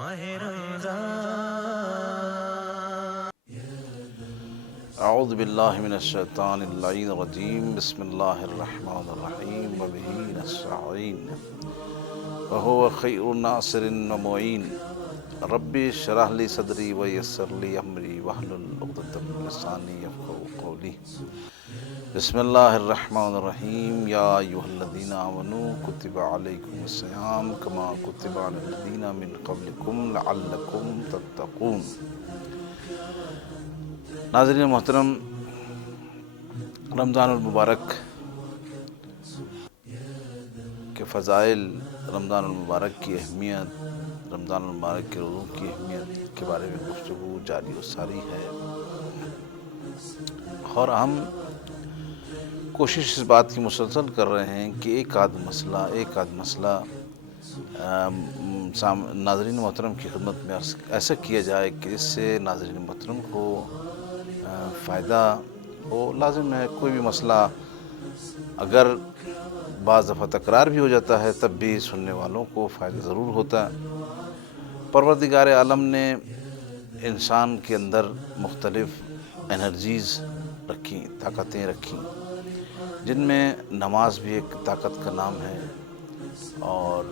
ماہ رمضان. اعوذ باللہ من الشیطان اللعین الرجیم. بسم اللہ الرحمن الرحیم وبہ نستعین وہو خیر ناصر ومعین. رب اشرح لی صدری ویسر لی امری واحلل عقدۃ من لسانی یفقہوا قولی. بسم اللہ الرحمن الرحیم. یا ایھا الذین آمنوا کتب علیکم الصیام کما کتب علی الذین من قبلکم لعلکم تتقون. ناظرین محترم، رمضان المبارک کے فضائل، رمضان المبارک کی اہمیت، رمضان المبارک کے روزوں کی اہمیت کے بارے میں گفتگو جاری و ساری ہے، اور ہم کوشش اس بات کی مسلسل کر رہے ہیں کہ ایک آدھ مسئلہ ناظرین محترم کی خدمت میں ایسا کیا جائے کہ اس سے ناظرین محترم کو فائدہ ہو. لازم ہے کوئی بھی مسئلہ اگر بعض دفعہ تکرار بھی ہو جاتا ہے تب بھی سننے والوں کو فائدہ ضرور ہوتا ہے. پروردگار عالم نے انسان کے اندر مختلف انرجیز رکھی، طاقتیں رکھی، جن میں نماز بھی ایک طاقت کا نام ہے، اور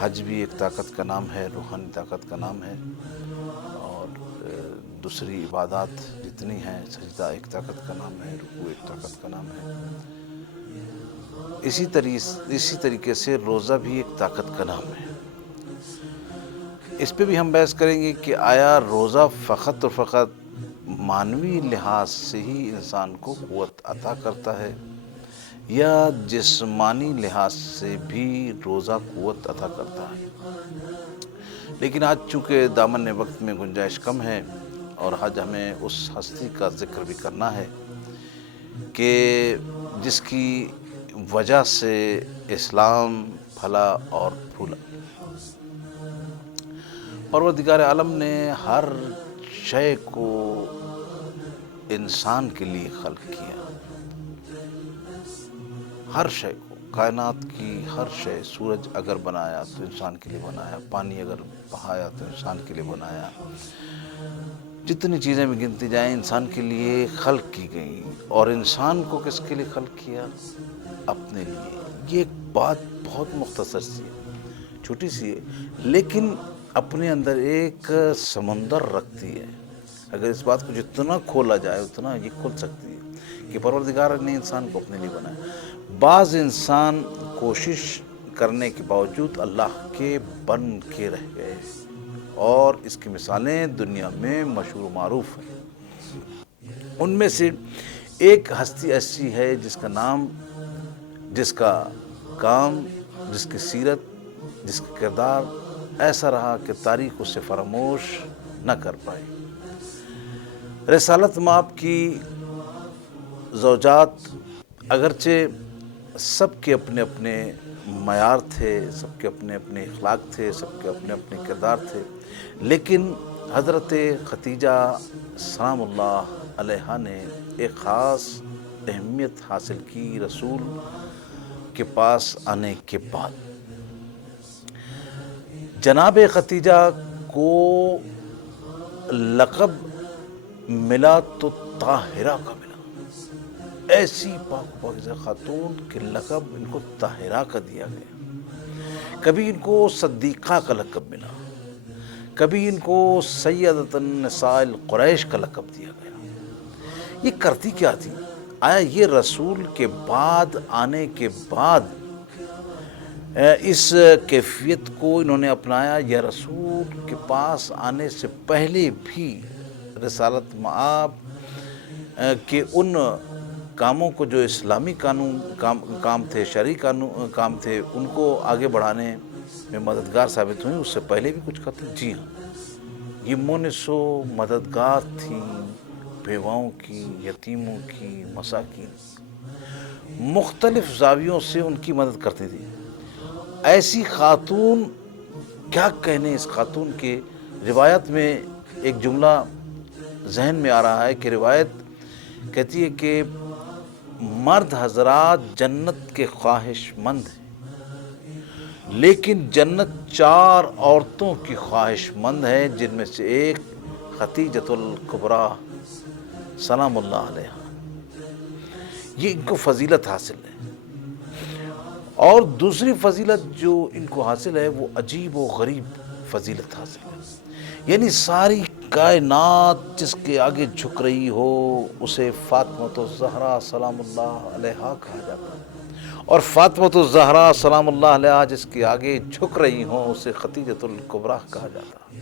حج بھی ایک طاقت کا نام ہے، روحانی طاقت کا نام ہے، اور دوسری عبادات جتنی ہیں، سجدہ ایک طاقت کا نام ہے، رکوع ایک طاقت کا نام ہے. اسی طریقے سے روزہ بھی ایک طاقت کا نام ہے. اس پہ بھی ہم بحث کریں گے کہ آیا روزہ فقط اور فقط معنوی لحاظ سے ہی انسان کو قوت عطا کرتا ہے، یا جسمانی لحاظ سے بھی روزہ قوت عطا کرتا ہے. لیکن آج چونکہ دامن وقت میں گنجائش کم ہے، اور آج ہمیں اس ہستی کا ذکر بھی کرنا ہے کہ جس کی وجہ سے اسلام پھلا اور پھولا. پروردگار عالم نے ہر شے کو انسان کے لیے خلق کیا، ہر شے کو، کائنات کی ہر شے. سورج اگر بنایا تو انسان کے لیے بنایا، پانی اگر بہایا تو انسان کے لیے بنایا. جتنی چیزیں بھی گنتی جائیں انسان کے لیے خلق کی گئیں. اور انسان کو کس کے لیے خلق کیا؟ اپنے لیے. یہ ایک بات بہت مختصر سی ہے، چھوٹی سی ہے، لیکن اپنے اندر ایک سمندر رکھتی ہے. اگر اس بات کو جتنا کھولا جائے اتنا یہ کھل سکتی ہے کہ پروردگار نے انسان کو اپنے لیے بنایا. بعض انسان کوشش کرنے کے باوجود اللہ کے بن کے رہ گئے، اور اس کی مثالیں دنیا میں مشہور و معروف ہیں. ان میں سے ایک ہستی ایسی ہے جس کا نام، جس کا کام، جس کی سیرت، جس کا کردار ایسا رہا کہ تاریخ اسے فراموش نہ کر پائی. رسالت مآب کی زوجات اگرچہ سب کے اپنے اپنے معیار تھے، سب کے اپنے اپنے اخلاق تھے، سب کے اپنے اپنے کردار تھے، لیکن حضرت خدیجہ سلام اللہ علیہا نے ایک خاص اہمیت حاصل کی رسول کے پاس آنے کے بعد. جناب خدیجہ کو لقب ملا تو طاہرہ کا ملا. ایسی پاک پاکیزہ خاتون کے لقب ان کو طاہرہ کا دیا گیا. کبھی ان کو صدیقہ کا لقب ملا، کبھی ان کو سیدۃ النساء القریش کا لقب دیا گیا. یہ کرتی کیا تھی؟ آیا یہ رسول کے بعد آنے کے بعد اس کیفیت کو انہوں نے اپنایا، یا رسول کے پاس آنے سے پہلے بھی رسالت مآب کے ان کاموں کو جو اسلامی کام تھے، شرعی کام تھے، ان کو آگے بڑھانے میں مددگار ثابت ہوئیں؟ اس سے پہلے بھی کچھ کرتے؟ جی ہاں، یہ مونس و مددگار تھیں بیواؤں کی، یتیموں کی، مساکین. مختلف زاویوں سے ان کی مدد کرتی تھی. ایسی خاتون، کیا کہنے اس خاتون کے. روایت میں ایک جملہ ذہن میں آ رہا ہے کہ روایت کہتی ہے کہ مرد حضرات جنت کے خواہش مند ہیں، لیکن جنت 4 عورتوں کی خواہش مند ہے، جن میں سے ایک خدیجۃ الکبریٰ سلام اللہ علیہ، یہ ان کو فضیلت حاصل ہے۔ اور دوسری فضیلت جو ان کو حاصل ہے وہ عجیب و غریب فضیلت حاصل ہے، یعنی ساری کائنات جس کے آگے جھک رہی ہو اسے فاطمۃ الزہرا سلام اللہ علیہا کہا جاتا ہے، اور فاطمۃ الزہرا سلام اللہ علیہا جس کے آگے جھک رہی ہوں اسے خدیجۃ الکبریٰ کہا جاتا ہے۔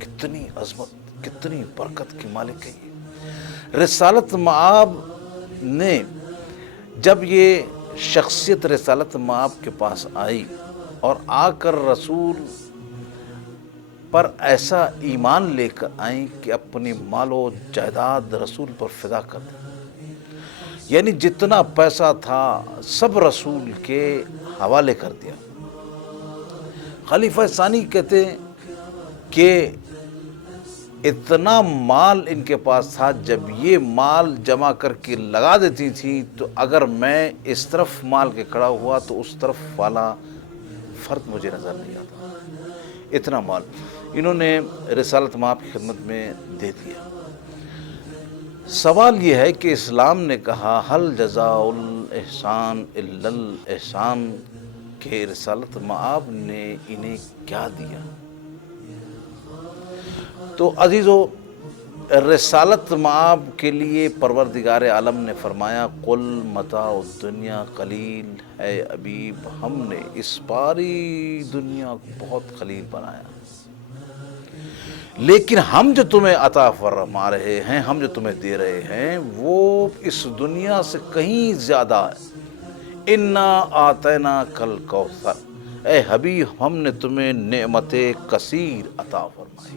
کتنی عظمت، کتنی برکت کی مالک ہے یہ۔ رسالت مآب نے جب یہ شخصیت رسالت مآب کے پاس آئی اور آ کر رسول پر ایسا ایمان لے کر آئیں کہ اپنی مال و جائیداد رسول پر فدا کر دیں، یعنی جتنا پیسہ تھا سب رسول کے حوالے کر دیا۔ خلیفہ ثانی کہتے ہیں کہ اتنا مال ان کے پاس تھا، جب یہ مال جمع کر کے لگا دیتی تھی تو اگر میں اس طرف مال کے کھڑا ہوا تو اس طرف والا فرد مجھے نظر نہیں آتا، اتنا مال انہوں نے رسالت مآب کی خدمت میں دے دیا۔ سوال یہ ہے کہ اسلام نے کہا حل جزاء الاحسان الا الاحسان، کہ رسالت مآب نے انہیں کیا دیا؟ تو عزیزو، رسالت مآب کے لیے پروردگار عالم نے فرمایا قل متاع الدنیا قلیل، اے حبیب ہم نے اس پاری دنیا کو بہت قلیل بنایا، لیکن ہم جو تمہیں عطا فرما رہے ہیں، ہم جو تمہیں دے رہے ہیں وہ اس دنیا سے کہیں زیادہ ہے۔ انا آتیناک الکوثر، اے حبیب ہم نے تمہیں نعمت کثیر عطا فرمائی،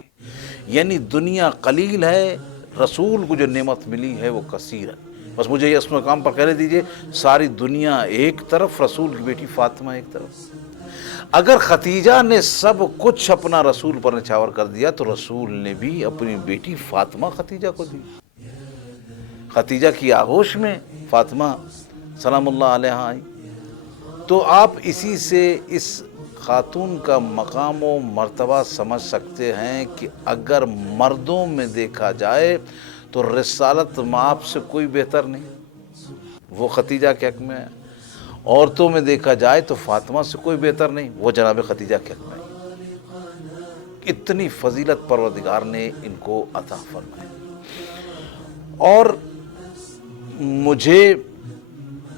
یعنی دنیا قلیل ہے، رسول کو جو نعمت ملی ہے وہ کثیر ہے۔ بس مجھے اس مقام پر کہہ دیجئے، ساری دنیا ایک طرف، رسول کی بیٹی فاطمہ ایک طرف۔ اگر خدیجہ نے سب کچھ اپنا رسول پر نچھاور کر دیا تو رسول نے بھی اپنی بیٹی فاطمہ خدیجہ کو دی۔ خدیجہ کی آغوش میں فاطمہ سلام اللہ علیہا آئی، تو آپ اسی سے اس خاتون کا مقام و مرتبہ سمجھ سکتے ہیں کہ اگر مردوں میں دیکھا جائے تو رسالت مآب سے کوئی بہتر نہیں، وہ خدیجہ کے حق میں ہے۔ عورتوں میں دیکھا جائے تو فاطمہ سے کوئی بہتر نہیں، وہ جناب خدیجہ کے حق میں ہے۔ اتنی فضیلت پروردگار نے ان کو عطا فرمائی۔ اور مجھے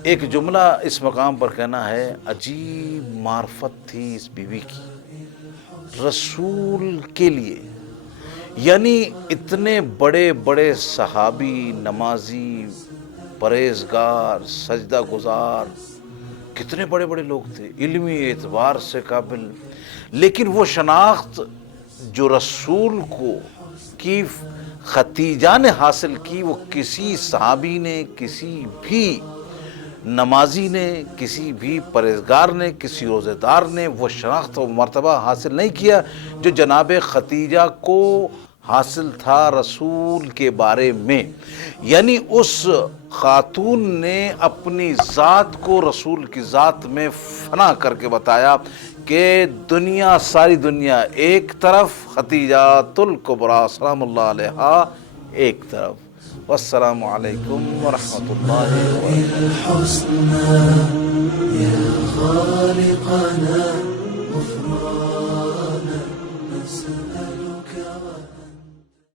ایک جملہ اس مقام پر کہنا ہے، عجیب معرفت تھی اس بیوی کی رسول کے لیے، یعنی اتنے بڑے بڑے صحابی، نمازی، پرہیزگار، سجدہ گزار، کتنے بڑے بڑے لوگ تھے، علمی اعتبار سے قابل، لیکن وہ شناخت جو رسول کو کی خدیجہ نے حاصل کی وہ کسی صحابی نے، کسی بھی نمازی نے، کسی بھی پرہیزگار نے، کسی روزہ دار نے وہ شناخت و مرتبہ حاصل نہیں کیا جو جناب خدیجہ کو حاصل تھا رسول کے بارے میں۔ یعنی اس خاتون نے اپنی ذات کو رسول کی ذات میں فنا کر کے بتایا کہ دنیا، ساری دنیا ایک طرف، خدیجۃ الکبریٰ سلام اللہ علیہا ایک طرف۔ والسلام علیکم ورحمۃ اللہ وبرکاتہ۔